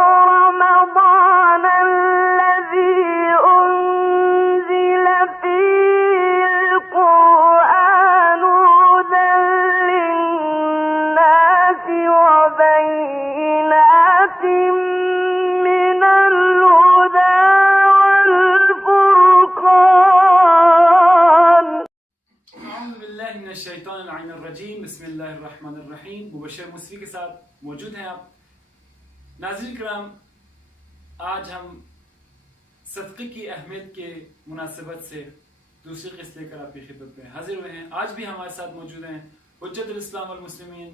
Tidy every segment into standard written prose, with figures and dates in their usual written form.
رمضان الذي أنزل فيه القرآن هدى للناس وبينات من الهدى والفرقان. اعوذ باللہ من الشیطان اللعین الرجیم. بسم اللہ الرحمن الرحیم. مبشر موسوی کے ساتھ موجود ہیں آپ. ناظرین کرام، آج ہم صدقے کی اہمیت کے مناسبت سے دوسری قسط لے کر آپ کی خدمت میں حاضر ہوئے ہیں. آج بھی ہمارے ساتھ موجود ہیں حجۃالاسلام والمسلمین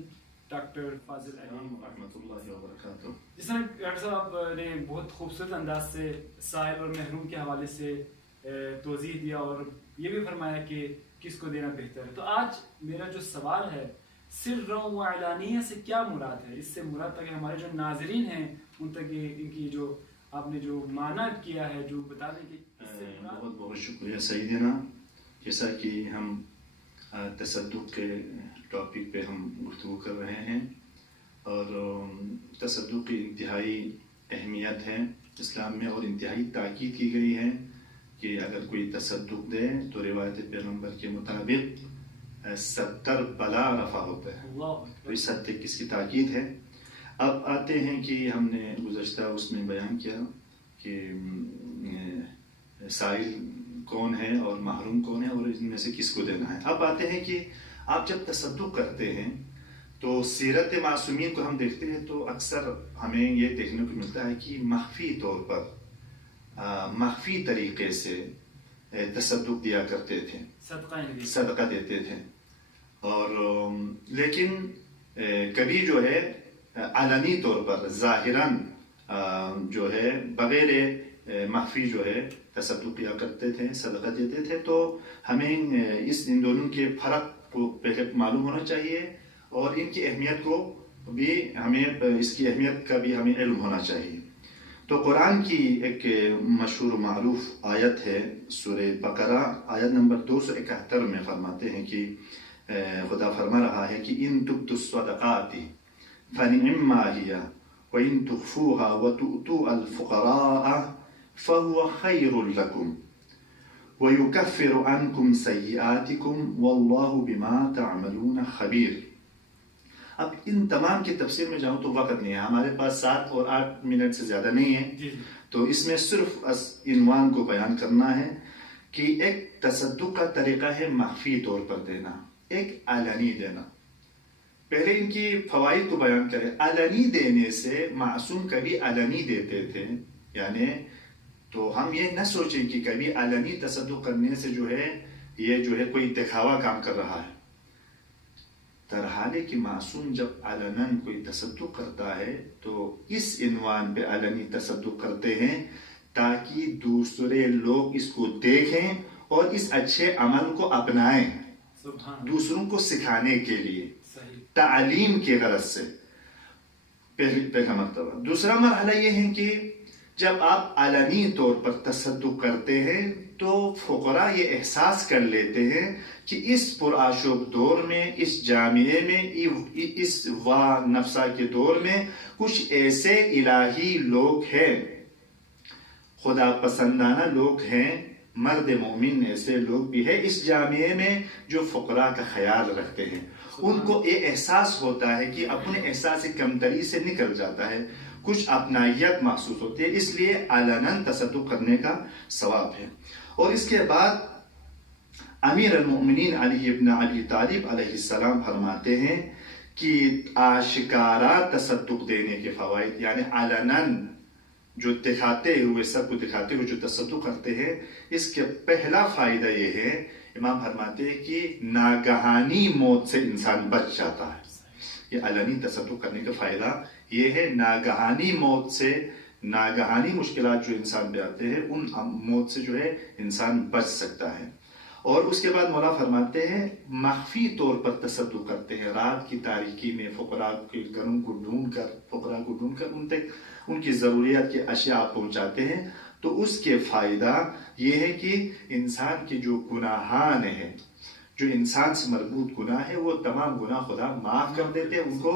ڈاکٹر فاضل رحمۃ اللہ وبرکاتہ. جس طرح ڈاکٹر صاحب آپ نے بہت خوبصورت انداز سے سائل اور محروم کے حوالے سے توضیح دیا اور یہ بھی فرمایا کہ کس کو دینا بہتر ہے. تو آج میرا جو سوال ہے، سرًا و علانیہ سے کیا مراد ہے؟ اس سے مراد تاکہ ہمارے جو ناظرین ہیں ان تک ان کی جو آپ نے جو معنی کیا ہے جو بتا دیں کہ بہت بہت شکریہ سیدنا. جیسا کہ ہم تصدق کے ٹاپک پہ ہم گفتگو کر رہے ہیں اور تصدق کی انتہائی اہمیت ہے اسلام میں اور انتہائی تاکید کی گئی ہے کہ اگر کوئی تصدق دے تو روایت پیغمبر کے مطابق 70 بلا رفع ہوتا ہے. تو اس حد تک کس کی تاکید ہے. اب آتے ہیں کہ ہم نے گزشتہ اس میں بیان کیا کہ سائل کون ہے اور محروم کون ہے اور ان میں سے کس کو دینا ہے. اب آتے ہیں کہ آپ جب تصدق کرتے ہیں تو سیرت معصومین کو ہم دیکھتے ہیں تو اکثر ہمیں یہ دیکھنے کو ملتا ہے کہ مخفی طور پر مخفی طریقے سے تصدق دیا کرتے تھے، صدقہ دیتے تھے. اور لیکن کبھی جو ہے علنی طور پر ظاہراً جو ہے بغیر مخفی جو ہے تصدق کیا کرتے تھے، صدقہ دیتے تھے. تو ہمیں ان دونوں کے فرق کو پہلے معلوم ہونا چاہیے اور ان کی اہمیت کو بھی ہمیں اس کی اہمیت کا بھی ہمیں علم ہونا چاہیے. تو قرآن کی ایک مشہور و معروف آیت ہے سورہ بقرہ آیت نمبر 271 میں فرماتے ہیں کہ خدا فرما رہا ہے کہ ان تبدوا الصدقات فنعما هي وان تخفوها وتؤتوا الفقراء فهو خير لكم ويكفر عنكم سيئاتكم والله بما تعملون خبير. اب ان تمام کی تفسیر میں جاؤں تو وقت نہیں ہے ہمارے پاس، 7 اور 8 منٹ سے زیادہ نہیں ہے. تو اس میں صرف عنوان کو بیان کرنا ہے کہ ایک تصدق کا طریقہ ہے مخفی طور پر دینا، ایک علنی دینا. پہلے ان کی فوائد کو بیان کریں. علنی دینے سے معصوم کبھی علنی دیتے تھے، یعنی تو ہم یہ نہ سوچیں کہ کبھی علنی تصدق کرنے سے جو ہے یہ جو ہے کوئی دکھاوا کام کر رہا ہے. ترحالے کی معصوم جب علناً کوئی تصدق کرتا ہے تو اس عنوان پہ علنی تصدق کرتے ہیں تاکہ دوسرے لوگ اس کو دیکھیں اور اس اچھے عمل کو اپنائیں، دوسروں کو سکھانے کے لیے، تعلیم کی غرض سے. پہلا مرتبہ. دوسرا مرحلہ یہ ہے کہ جب آپ علنی طور پر تصدق کرتے ہیں تو فقراء یہ احساس کر لیتے ہیں کہ اس پرآشوب دور میں، اس جامعے میں، اس وا نفسا کے دور میں کچھ ایسے الہی لوگ ہیں، خدا پسندانہ لوگ ہیں، مرد مومن ایسے لوگ بھی ہیں اس جامعے میں جو فقراء کا خیال رکھتے ہیں. ان کو یہ احساس ہوتا ہے کہ اپنے احساس کمتری سے نکل جاتا ہے، کچھ اپنائیت محسوس ہوتی ہے، اس لیے علناً تصدق کرنے کا ثواب ہے. اور اس کے بعد امیر المؤمنین علی ابن ابی طالب علیہ السلام فرماتے ہیں کہ آشکارا تصدق دینے کے فوائد، یعنی علناً جو دکھاتے ہوئے، سب کو دکھاتے ہوئے جو تصدق کرتے ہیں، اس کے پہلا فائدہ یہ ہے، امام فرماتے ہیں کہ ناگہانی موت سے انسان بچ جاتا ہے. یہ علنی تصدق کرنے کا فائدہ یہ ہے، ناگہانی موت سے، ناگہانی مشکلات جو انسان پہ آتے ہیں ان موت سے جو ہے انسان بچ سکتا ہے. اور اس کے بعد مولا فرماتے ہیں مخفی طور پر تصدق کرتے ہیں، رات کی تاریکی میں فقراء کے گھروں کو ڈھونڈ کر ان تک ان کی ضروریات کے اشیاء پہنچاتے ہیں. تو اس کے فائدہ یہ ہے کہ انسان کے جو گناہان ہیں، جو انسان سے مربوط گناہ ہے، وہ تمام گناہ خدا معاف کر دیتے ہیں، ان کو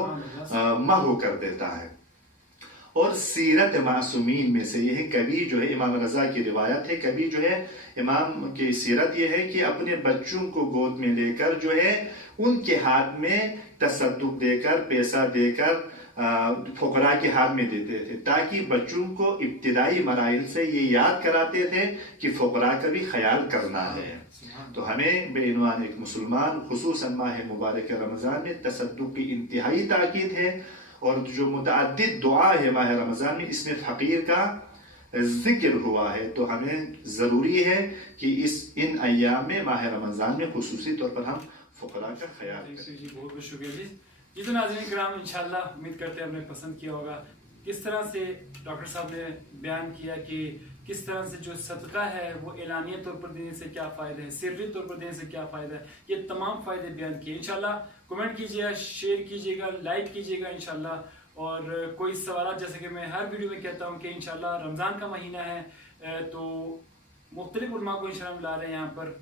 محو کر دیتا ہے. اور سیرت معصومین میں سے یہ ہے. کبھی جو ہے امام رضا کی روایت ہے, کبھی جو ہے امام کی سیرت یہ ہے کہ اپنے بچوں کو گود میں لے کر جو ہے ان کے ہاتھ میں تصدق دے کر, پیسہ دے کر فقراء کے ہاتھ میں دیتے تھے, تاکہ بچوں کو ابتدائی مراحل سے یہ یاد کراتے تھے کہ فقراء کا بھی خیال کرنا ہے. تو ہمیں بے عنوان ایک مسلمان خصوصاً ماہ مبارک رمضان میں تصدق کی انتہائی تاکید ہے, اور جو متعدد دعا ہے ماہ رمضان میں اس میں فقیر کا ذکر ہوا ہے. تو ہمیں ضروری ہے کہ ان ایام میں ماہ رمضان میں خصوصی طور پر ہم فقراء کا خیال کریں. جی بہت بہت شکریہ جی. جی تو ناظرین کرام انشاءاللہ امید کرتے ہیں آپ نے پسند کیا ہوگا کس طرح سے ڈاکٹر صاحب نے بیان کیا کہ کس طرح سے جو صدقہ ہے وہ اعلانیہ طور پر دینے سے کیا فائدہ ہے, سری طور پر دینے سے کیا فائدہ ہے, یہ تمام فائدے بیان کیے. انشاءاللہ کمنٹ کیجیے گا, شیئر کیجیے گا, لائک کیجیے گا انشاءاللہ. اور کوئی سوالات جیسے کہ میں ہر ویڈیو میں کہتا ہوں کہ انشاءاللہ رمضان کا مہینہ ہے تو مختلف علماء کو انشاءاللہ ہم لا رہے ہیں یہاں پر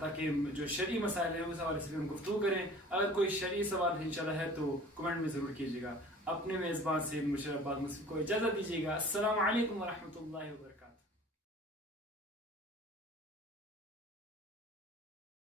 تاکہ جو شرعی مسائل ہیں اس حوالے سے بھی ہم گفتگو کریں. اگر کوئی شرعی سوال انشاءاللہ ہے تو کمنٹ میں ضرور کیجیے گا. اپنے میزبان سے مبشر عباس کو اجازت دیجیے گا. السلام علیکم ورحمۃ اللہ وبرکاتہ.